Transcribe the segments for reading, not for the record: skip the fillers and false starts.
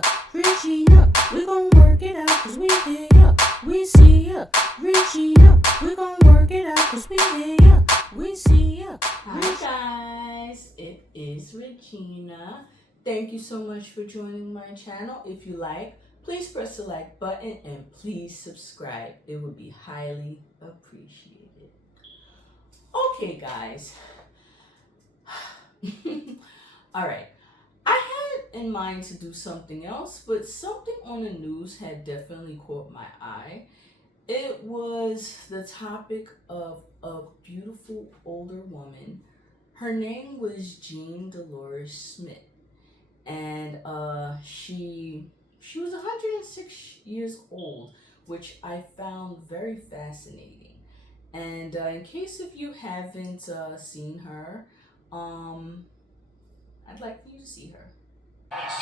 ya, Regina. We gon' work it out cause we hear ya. We see ya, Regina. We gon' work it out cause we hear ya. We see ya. Hi guys, it is Regina. Thank you so much for joining my channel. If you like, please press the like button and please subscribe. It would be highly appreciated. Okay guys. Alright. I had in mind to do something else, but something on the news had definitely caught my eye. It was the topic of a beautiful older woman. Her name was Jean Dolores Smith. And she was 106 years old, which I found very fascinating. And in case if you haven't seen her, I'd like for you to see her.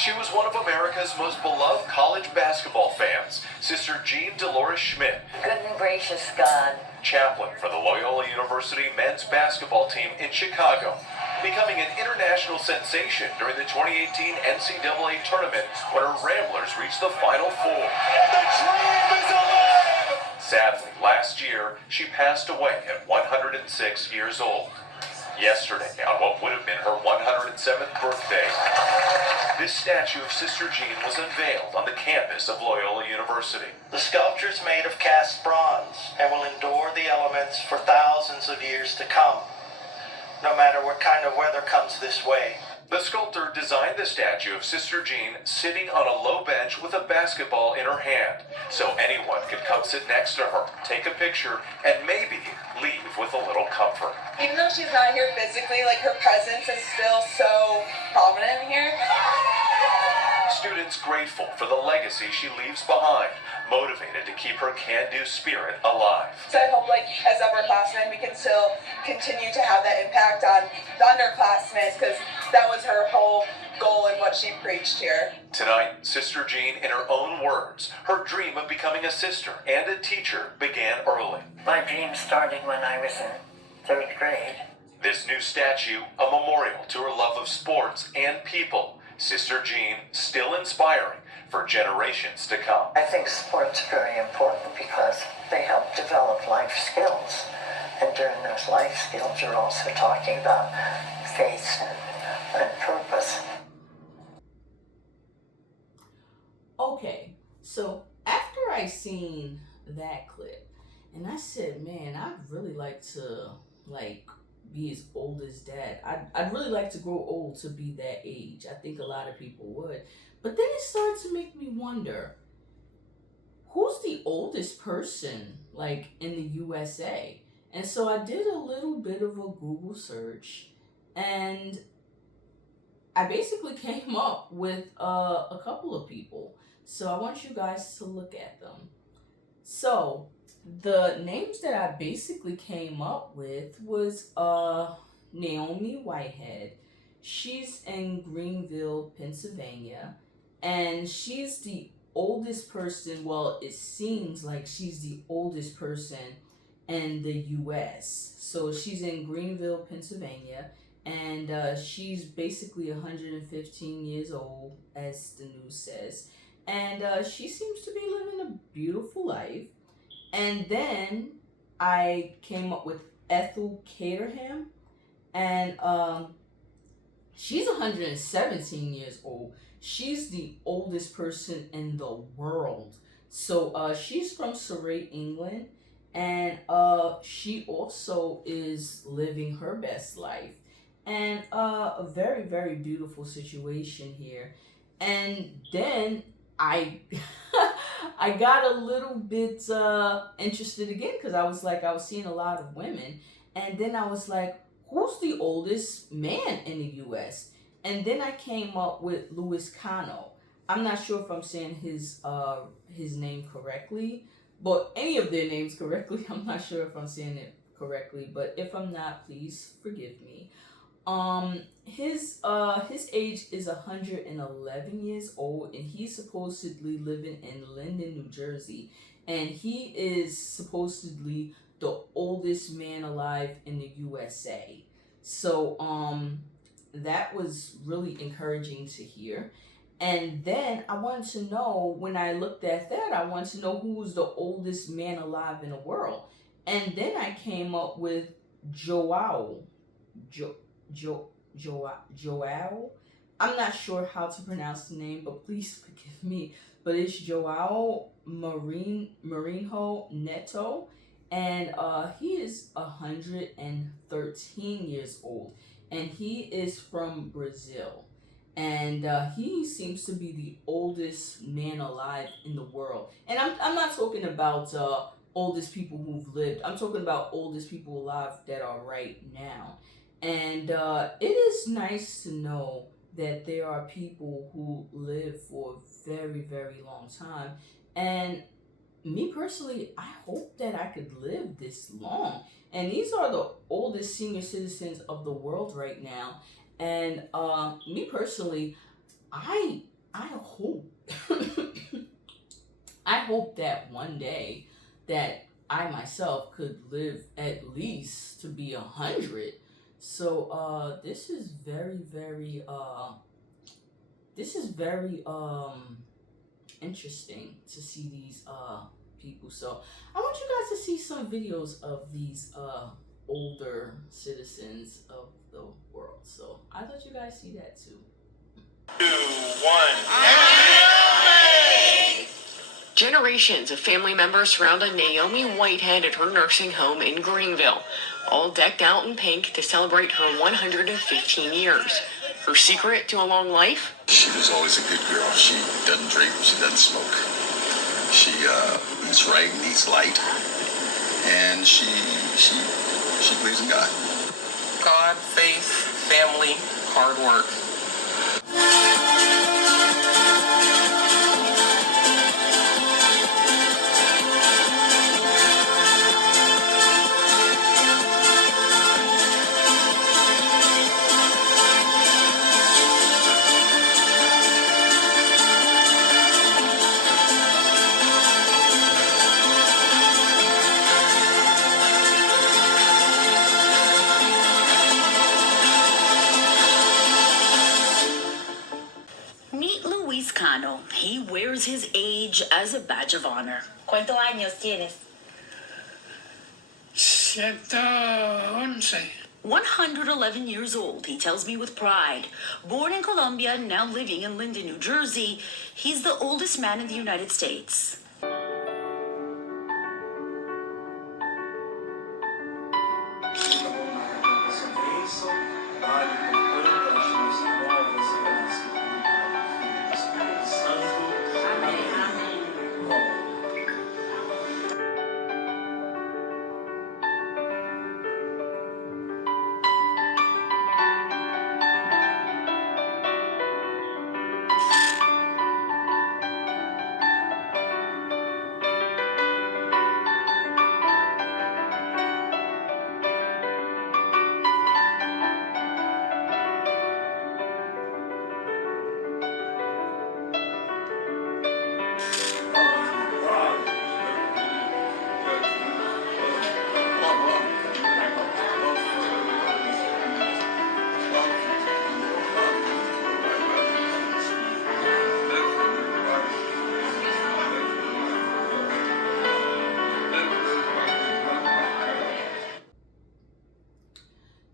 She was one of America's most beloved college basketball fans, Sister Jean Dolores Schmidt. Good and gracious God. Chaplain for the Loyola University men's basketball team in Chicago, becoming an international sensation during the 2018 NCAA tournament when her Ramblers reached the Final Four. The dream is alive! Sadly, last year, she passed away at 106 years old. Yesterday, on what would have been her 107th birthday, this statue of Sister Jean was unveiled on the campus of Loyola University. The sculpture is made of cast bronze and will endure the elements for thousands of years to come, no matter what kind of weather comes this way. The sculptor designed the statue of Sister Jean sitting on a low bench with a basketball in her hand, so anyone could come sit next to her, take a picture, and maybe leave with a little comfort. Even though she's not here physically, like her presence is still so prominent here. Students grateful for the legacy she leaves behind, motivated to keep her can-do spirit alive. So I hope, like, as upperclassmen, we can still continue to have that impact on the underclassmen, because that was her whole goal and what she preached here. Tonight, Sister Jean, in her own words, her dream of becoming a sister and a teacher began early. My dream started when I was in 3rd grade. This new statue, a memorial to her love of sports and people. Sister Jean, still inspiring for generations to come. I think sports are very important because they help develop life skills. And during those life skills, you're also talking about faith and purpose. Okay, so after I seen that clip, and I said, man, I'd really like to, be as old as that. I'd really like to grow old to be that age. I think a lot of people would. But then it started to make me wonder, who's the oldest person, in the USA? And so I did a little bit of a Google search, and I basically came up with a couple of people. So I want you guys to look at them. So the names that I basically came up with was Naomi Whitehead. She's in Greenville, Pennsylvania, and she's the oldest person, well, it seems like she's the oldest person in the US. So she's in Greenville, Pennsylvania, and she's basically 115 years old, as the news says. And she seems to be living a beautiful life. And then I came up with Ethel Caterham, and she's 117 years old. She's the oldest person in the world. So she's from Surrey, England, and she also is living her best life. And a very, very beautiful situation here. And then I got a little bit interested again, because I was seeing a lot of women, and then I was like, who's the oldest man in the US? And then I came up with Louis Cano. I'm not sure if I'm saying his name correctly, but any of their names correctly. I'm not sure if I'm saying it correctly, but if I'm not, please forgive me. His age is 111 years old, and he's supposedly living in Linden, New Jersey, and he is supposedly the oldest man alive in the USA. So that was really encouraging to hear. And then I wanted to know, when I looked at that, I wanted to know who was the oldest man alive in the world. And then I came up with Joao. Jo, Jo, Joao. I'm not sure how to pronounce the name, but please forgive me. But it's Joao Marinho Neto. And he is 113 years old. And he is from Brazil. And he seems to be the oldest man alive in the world. And I'm not talking about oldest people who've lived. I'm talking about oldest people alive that are right now. And it is nice to know that there are people who live for a very, very long time. And me personally, I hope that I could live this long. And these are the oldest senior citizens of the world right now. And me personally, I hope I hope that one day that I myself could live at least to be 100. So this is very interesting to see these people. So I want you guys to see some videos of these older citizens of the world. So I let you guys see that too. 2, 1. Generations of family members surrounded Naomi Whitehead at her nursing home in Greenville, all decked out in pink to celebrate her 115 years. Her secret to a long life? She was always a good girl. She doesn't drink, she doesn't smoke. She eats right and eats light. And she believes in God. God, faith, family, hard work. He wears his age as a badge of honor. ¿Cuántos años tienes? 111. 111 years old, he tells me with pride. Born in Colombia, now living in Linden, New Jersey, he's the oldest man in the United States.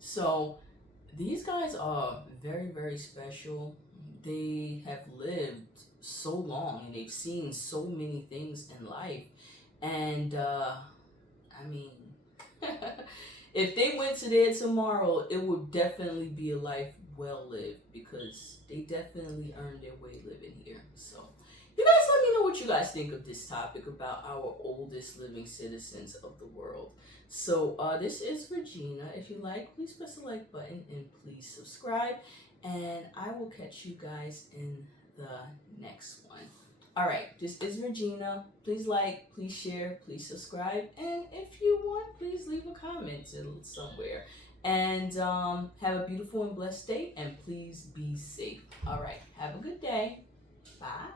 So these guys are very, very special. They have lived so long and they've seen so many things in life. And I mean, if they went to there tomorrow, it would definitely be a life well lived, because they definitely earned their way living here. So you guys let me know what you guys think of this topic about our oldest living citizens of the world. So this is Regina. If you like, please press the like button and please subscribe. And I will catch you guys in the next one. All right, this is Regina. Please like, please share, please subscribe. And if you want, please leave a comment somewhere. And have a beautiful and blessed day. And please be safe. All right, have a good day. Bye.